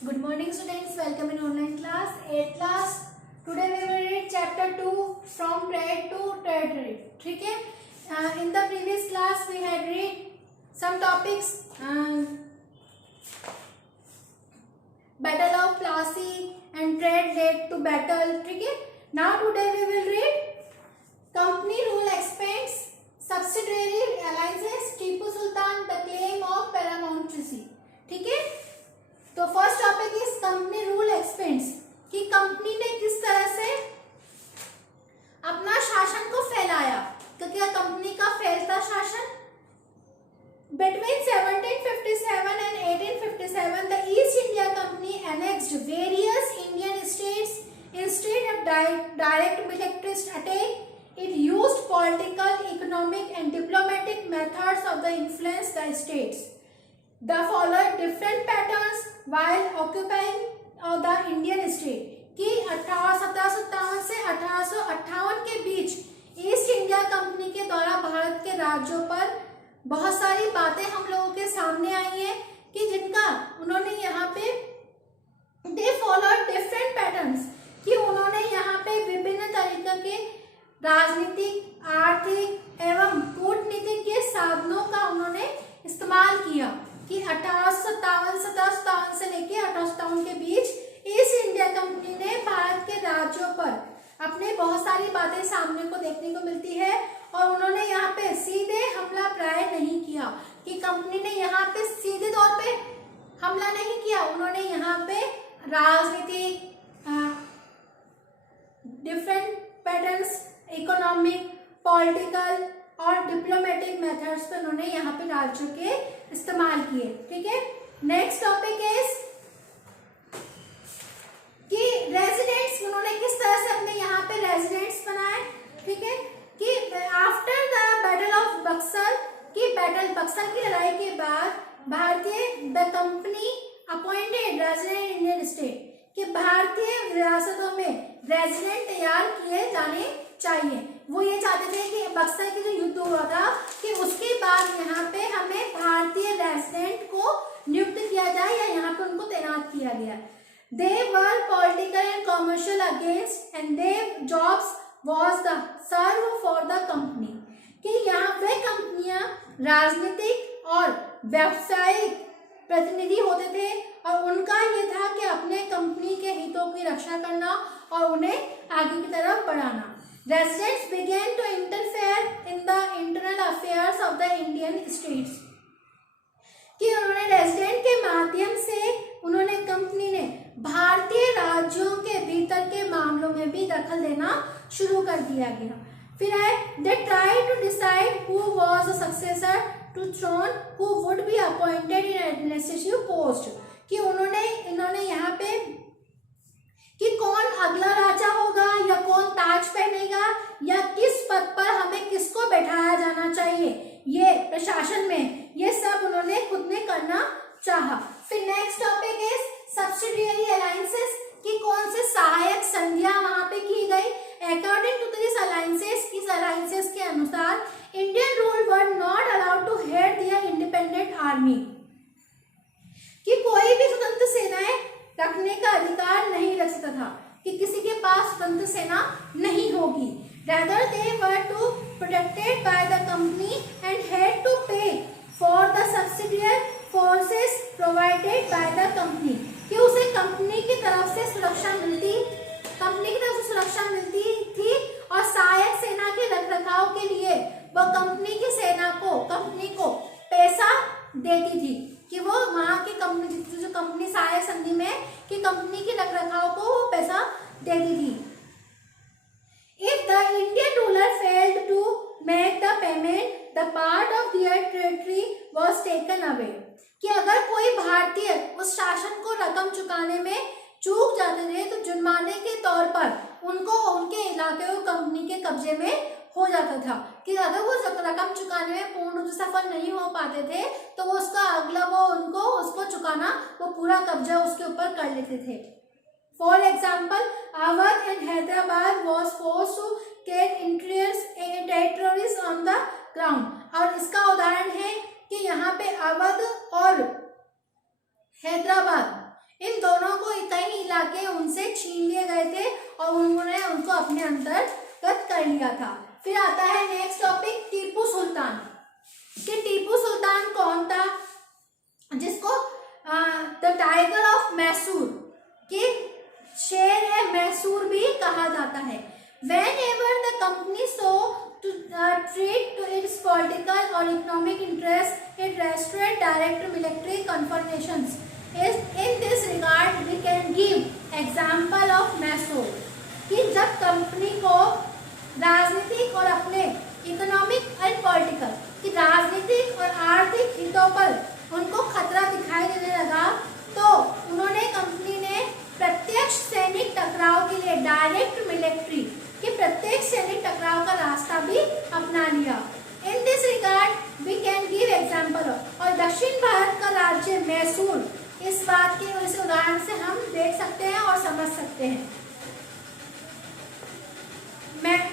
Good morning students, welcome in online class, 8th class. Today we will read chapter 2 from trade to territory. ठीक है? In the previous class we had read some topics, battle of Plassey and trade led to battle. ठीक है? Now today we will read company rule expands, subsidiary alliances, Tipu Sultan, the claim of paramountcy. ठीक है? तो first topic is company rule expends कि company ने किस तरह से अपना शासन को फैलाया। तो क्या कंपनी का फैलता शासन between 1757 and 1857 the east India company annexed various Indian states instead of direct military attack it used political economic and diplomatic methods of the influence the states The followed different patterns while occupying the Indian state कि 1757 से 1858 के बीच east India company के द्वारा भारत के राज्यों पर बहुत सारी बातें हम लोगों के सामने आई हैं कि जिनका उन्होंने यहाँ पे they followed different patterns कि उन्होंने यहाँ पे विभिन्न तरीके के राजनीतिक, आर्थिक एवं कूटनीतिक के साधनों का उन्होंने इस्तेमाल किया कि 1857 से लेकर 1857 के बीच ईस्ट इंडिया कंपनी ने भारत के राज्यों पर अपने बहुत सारी बातें सामने को देखने को मिलती है और उन्होंने यहाँ पे सीधे हमला प्राय नहीं किया कि कंपनी ने यहाँ पे सीधे तौर पे हमला नहीं किया। उन्होंने यहाँ पे राजनीतिक डिफरेंट पैटर्न्स, इकोनॉमिक, पॉलिटिकल और डिप्लोमेटिक मेथड्स पे उन्होंने यहाँ पे राज्यों के इस्तेमाल किए। ठीक है, नेक्स्ट टॉपिक इज कि रेजिडेंट्स उन्होंने किस तरह से अपने यहाँ पे रेजिडेंट्स बनाए। ठीक है, कि after the battle of Buxar की बक्सर की लड़ाई के बाद भारतीय the company appointed resident Indian state कि भारतीय रियासतों में रेजिडेंट तैयार किए जाने चाहिए। वो ये चाहते थे कि बक्सर के जो युद्ध हुआ था कि उसके बाद यहाँ पे हमें भारतीय रेजिडेंट को नियुक्त किया जाए या यहाँ पे उनको तैनात किया गया। They were political and commercial against and their jobs was the serve for the company कि यहाँ पे कंपनियां राजनीतिक और व्यावसायिक प्रतिनिधि होते थे और उनका ये था कि अपने कंपनी के हितों की रक्षा करना और उन्हें आगे की तरफ बढ़ाना। Residents began to interfere in the internal affairs of the Indian states कि उन्होंने रेजिडेंट के माध्यम से उन्होंने कंपनी ने भारतीय राज्यों के भीतर के मामलों में भी दखल देना शुरू कर दिया गया। फिर है they tried to decide who was the successor to throne who would be appointed in administrative post कि इन्होंने यहाँ पे कि कौन अगला राजा होगा या कौन ताज पहनेगा या किस पद पर हमें किसको बैठाया जाना चाहिए ये प्रशासन में, ये सब उन्होंने खुद ने करना चाहा। फिर next topic is subsidiary alliances कि कौन से सहायक संधियां वहां पे की गई। अकॉर्डिंग टू दिस अलायंसेस, इस अलायंसेस के अनुसार Indian rule were not allowed to head their independent army कि कोई भी स्वतंत्र सेनाएं रखने का अधिकार नहीं रख सकता था कि किसी के पास स्वतंत्र सेना नहीं होगी। Rather they were to protected by the company and had to pay for the subsidiary forces provided by the company कि उसे कंपनी की तरफ से सुरक्षा मिलती थी और सहायक सेना के रखरखाव के लिए वह कंपनी को पैसा देती थी कि वो वहां की कंपनी जो कंपनी सहायक संधि में कि कंपनी के रखरखाव को वो पैसा देती थी। If the Indian ruler failed to make the payment, the part of their territory was taken away कि अगर कोई भारतीय उस शासन को रकम चुकाने में चूक जाते थे तो जुर्माने के तौर पर उनको उनके इलाके को कंपनी के कब्जे में हो जाता था कि अगर वो रकम चुकाने में पूर्ण रूप से सफल नहीं हो पाते थे तो वो उसको चुकाना वो पूरा कब्जा उसके ऊपर कर लेते थे। For example, Awadh and Hyderabad was forced to get territories on the ground और इसका उदाहरण है कि यहाँ पे अवध और हैदराबाद इन दोनों को कई इलाके उनसे छीन लिए गए थे और उन्होंने उनको अपने अंतर्गत कर लिया था। फिर आता है नेक्स्ट टॉपिक टीपू सुल्तान। कि टीपू सुल्तान कौन था, जिसको द टाइगर ऑफ मैसूर कि शेर है मैसूर भी कहा जाता है। Whenever the company sought to treat to its political or economic interests, it resorted direct to military confrontations. In this regard, we can give example of Mysore कि जब कंपनी को राजनीतिक और अपने इकोनॉमिक एंड पॉलिटिकल कि राजनीतिक और आर्थिक हितों पर उनको खतरा दिखाई देने लगा, तो उन्होंने कंपनी ने प्रत्यक्ष सैनिक टकराव के लिए डायरेक्ट मिलिट्री कि प्रत्येक सैनिक टकराव का रास्ता भी अपना लिया। In this regard we can give example और दक्षिण भारत का राज्य मैसूर इस बात के इस उदाहरण से हम देख सकते हैं और समझ सकते हैं।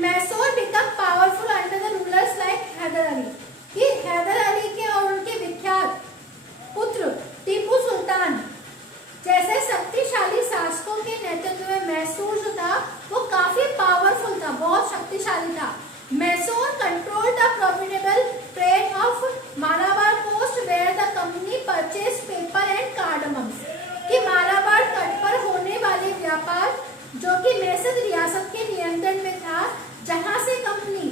Mysore become powerful under the rulers like Hyder Ali कि हैदर अली के और उनके विख्यात पुत्र टीपू सुल्तान जैसे शक्तिशाली शासकों के नेतृत्व में मैसूर जो था वो काफी पावरफुल था, बहुत शक्तिशाली था। Mysore control the profitable trade of Malabar coast where the company purchase pepper and cardamom कि मालाबार तट पर होने वाले व्यापार जो कि मैसूर रियासत के नियंत्रण में था, जहां से कंपनी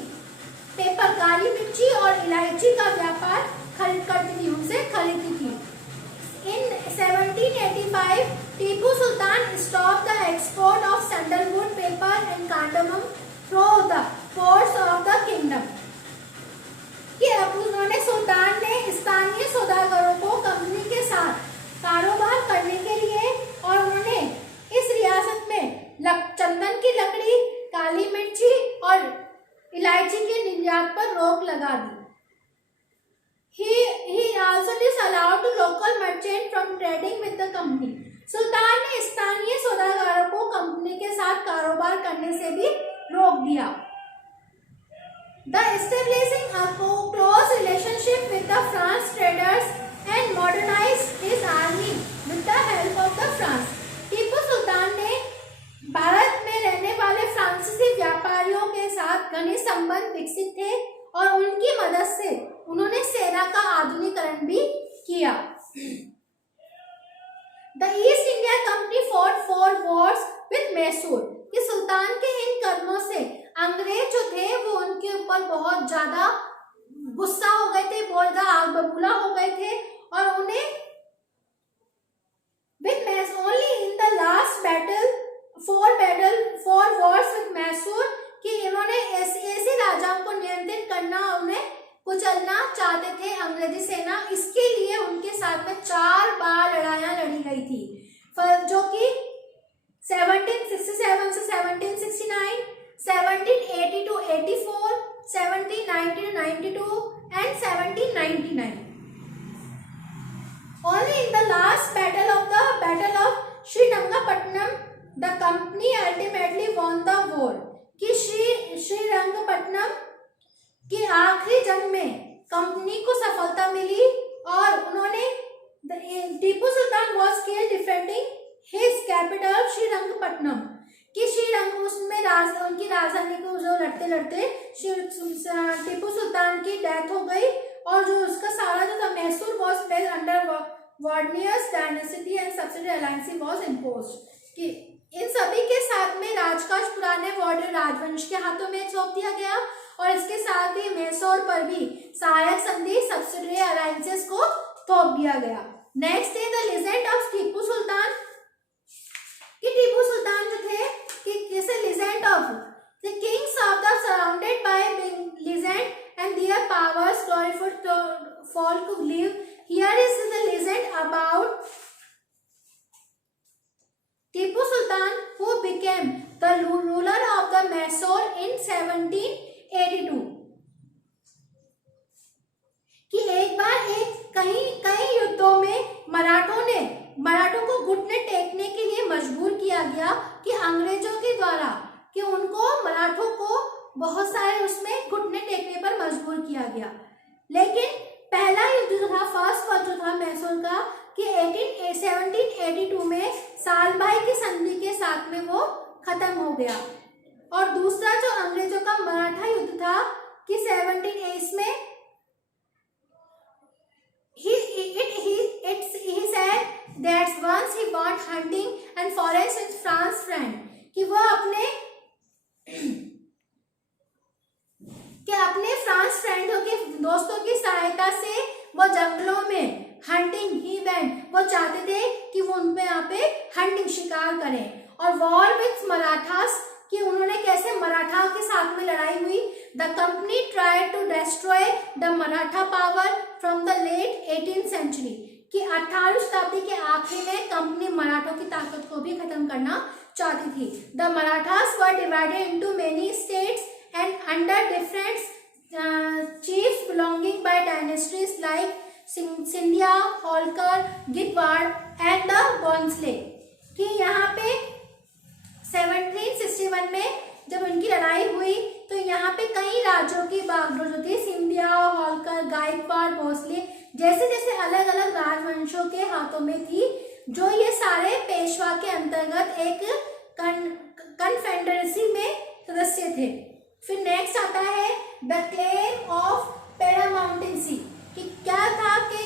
पेपर, काली मिर्ची और इलायची का व्यापार करती थी, उनसे खरीदती थी। In 1785, Tipu Sultan stopped the export of sandalwood paper and cardamom through the ports of the kingdom. कि अब उन्होंने सुल्तान ने स्थानीय सौदागरों को कंपनी के साथ कारोबार करने के लिए और उन्होंने इस रियासत में चंदन की लकड़ी, काली मिर्ची और इलायची के निर्यात पर रोक लगा दी। He also disallowed local merchants from trading with the company. सुल्तान ने स्थानीय सौदागरों को कंपनी के साथ कारोबार करने से भी रोक दिया। The establishing a close relationship with the France traders and modernized his army with the help of the France. Tipu Sultan ने भारत में रहने वाले फ्रांसीसी व्यापारियों के साथ घनिष्ठ संबंध विकसित थे और उनकी मदद से उन्होंने सेना का आधुनिकीकरण भी किया। The East India Company fought 4 wars with Mysore कि सुल्तान के इन कदमों से अंग्रेज जो थे वो उनके ऊपर बहुत ज्यादा गुस्सा हो गए थे, बहुत ज्यादा आग बबूला हो गए थे और उन्हें with Mysore only in the last battle 4 wars with Mysore कि इन्होंने ऐसे राजाओं को नियंत्रित करना, उन्हें कुचलना चाहते थे अंग्रेजी सेना। इसके लिए उनके साथ में 4 बार लड़ाइयां लड़ी गई थी, जो कि 1767 से 1769, 1780 to 84, 1790 to 92 and 1799. Only in the last battle of Srirangapatnam, the company ultimately won the war. कि श्रीरंगपट्टनम की आखिरी जंग में कंपनी को सफलता मिली और उन्होंने Tipu Sultan was killed defending his capital Srirangapatna कि श्रीरंग उसमें उनकी राजधानी को जो लड़ते लड़ते टीपू सुल्तान की डेथ हो गई और जो उसका सारा जो था Mysore was placed under Wadenius dynasty and subsidiary alliance was imposed कि इन सभी के साथ में राजकाज पुराने वार्डर राजवंश के हाथों में सौंप दिया गया और इसके साथ ही मैसूर पर भी सहायक संधि सब्सिडियरी अलायंसेस को थोप दिया गया। नेक्स्ट है the legend of Tipu Sultan कि टीपू सुल्तान जो थे कि किसे legend of the Kings of the surrounded by legend and there powers glorified folk live. Here is the legend about Tipu Sultan who became the ruler of the Mysore in 1782 कि एक बार कई युद्धों में मराठों को घुटने टेकने के लिए मजबूर किया गया कि अंग्रेजों के द्वारा कि उनको मराठों को बहुत सारे उसमें घुटने टेकने पर मजबूर किया गया। लेकिन पहला युद्ध जो था फर्स्ट वॉर जो था मैसूर का कि 1782 में सालभाई की संधि के साथ में वो खत्म हो गया। और दूसरा जो अंग्रेजों का मराठा युद्ध था कि 1780 में he said that once he went hunting and forest with France friend, कि वो अपने फ्रांस फ्रेंडों के दोस्तों की सहायता से वो जंगलों में हंटिंग ही वेंट, वो चाहते थे कि वो उनपे यहाँ पे हंटिंग शिकार करें। और वॉर विथ मराठास, कि उन्होंने कैसे मराठाओं के साथ में लड़ाई हुई। The company tried to destroy the Maratha power from the late 18th century, कि 18वीं शताब्दी के आखिरी में कंपनी मराठों की ताकत को भी खत्म करना चाहती थी। The Marathas were divided into many states and under different chiefs belonging by dynasties like Scindia, Holkar, Gidwad and the Bhonsle, कि यहाँ पे 1761 में जब उनकी लड़ाई हुई तो यहाँ पे कई राज्यों की बागडोर जो थी, सिंधिया, होलकर, गायकवाड़, भोसले जैसे जैसे अलग अलग राजवंशों के हाथों में थी, जो ये सारे पेशवा के अंतर्गत एक कन्फेडरेसी में सदस्य थे। फिर नेक्स्ट आता है द क्लेम ऑफ पैरामाउंटेंसी, कि क्या था कि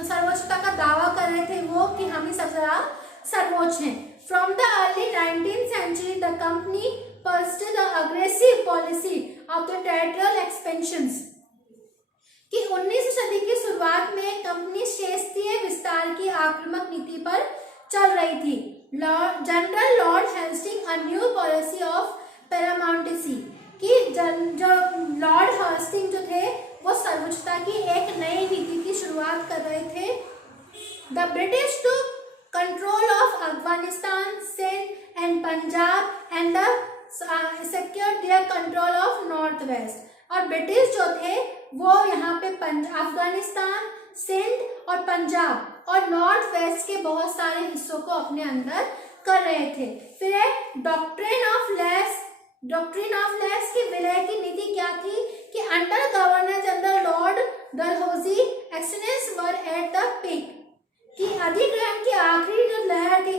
सर्वोच्चता का दावा कर रहे थे वो कि हम ही सबसे ज्यादा सर्वोच्च हैं। From the early 19th century the company pursued the aggressive policy of the territorial expansions, कि 19वीं सदी की शुरुआत में कंपनी क्षेत्रीय विस्तार की आक्रामक नीति पर चल रही थी। General lord Hastings a new policy of paramountcy, कि जो लॉर्ड हेस्टिंग जो थे वो सर्वोच्चता की एक नई नीति की शुरुआत कर रहे थे। The British to control of Afghanistan, Sindh and Punjab and the secured their control of north west, और ब्रिटिश जो थे वो यहाँ पे अफगानिस्तान, सिंध और पंजाब और नॉर्थ वेस्ट के बहुत सारे हिस्सों को अपने अंदर कर रहे थे। फिर डॉक्ट्रिन ऑफ लेस की विलय की नीति क्या थी, कि under governor general Lord Dalhousie exchanges were at the peak, कि अधिग्रहण की आखिरी जो लहर थी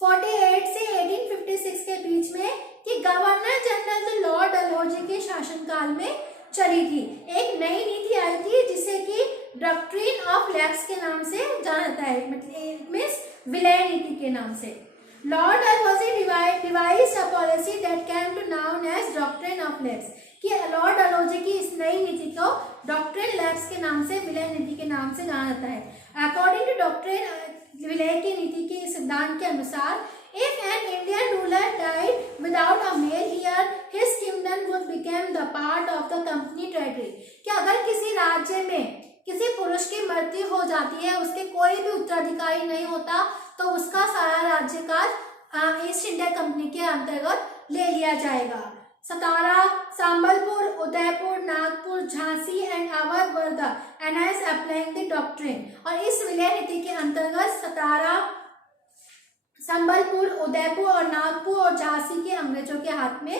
1848 से 1856 के बीच में, कि गवर्नर जनरल जो लॉर्ड डलहौजी के शासनकाल में चली थी। एक नई नीति आई थी जिसे कि डॉक्ट्रिन ऑफ लैप्स के नाम से जाना जाता है, मतलब मींस विलय नीति के नाम से। Lord Dalhousie devised a policy that came to known as doctrine of lapse, कि लॉर्ड डलहौजी की इस नई नीति को डॉक्ट्रिन लैप्स के नाम से, विलय नीति के नाम से जाना जाता है। अकॉर्डिंग टू डॉक्ट्रिन विलय की नीति के सिद्धांत के अनुसार, if an Indian ruler died without a male heir, his kingdom would become the part of the company territory, कि अगर किसी राज्य में किसी पुरुष की मृत्यु हो जाती है, उसके कोई भी उत्तराधिकारी नहीं होता, तो उसका सारा राज्यकाल ईस्ट इंडिया कंपनी के अंतर्गत ले लिया जाएगा। Satara, Sambalpur, Udaipur, Nagpur, Jhansi and Awadh were the annexed applying the doctrine, और इस विलय नीति के अंतर्गत सतारा, संबलपुर, उदयपुर और नागपुर और झांसी के अंग्रेजों के हाथ में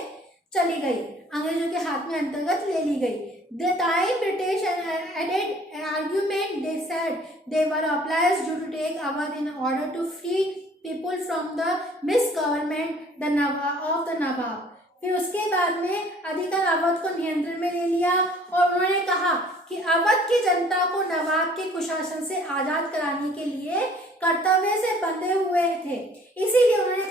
चली गई, अंग्रेजों के हाथ में अंतर्गत ले ली गई। The time British added an argument, they said they were obliged to take Awadh in order to free people from the misgovernment of the Nawab। फिर उसके बाद में अधिकार अवध को नियंत्रण में ले लिया और उन्होंने कहा कि अवध की जनता को नवाब के कुशासन से आजाद कराने के लिए कर्तव्य से बंधे हुए थे, इसीलिए उन्होंने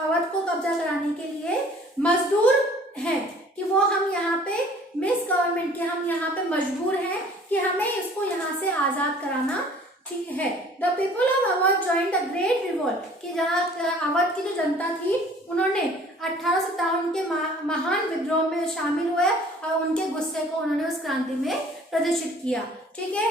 अवध को कब्जा कराने के लिए मजदूर हैं, कि वो हम यहाँ पे मिस गवर्नमेंट के हम यहाँ पे मजबूर हैं कि हमें इसको यहाँ से आजाद कराना ठीक है। The people of Awadh joined the great revolt, कि जहाँ अवध की जो जनता थी उन्होंने 1857 के महान विद्रोह में शामिल हुए और उनके गुस्से को उन्होंने उस क्रांति में प्रदर्शित किया। ठीक है।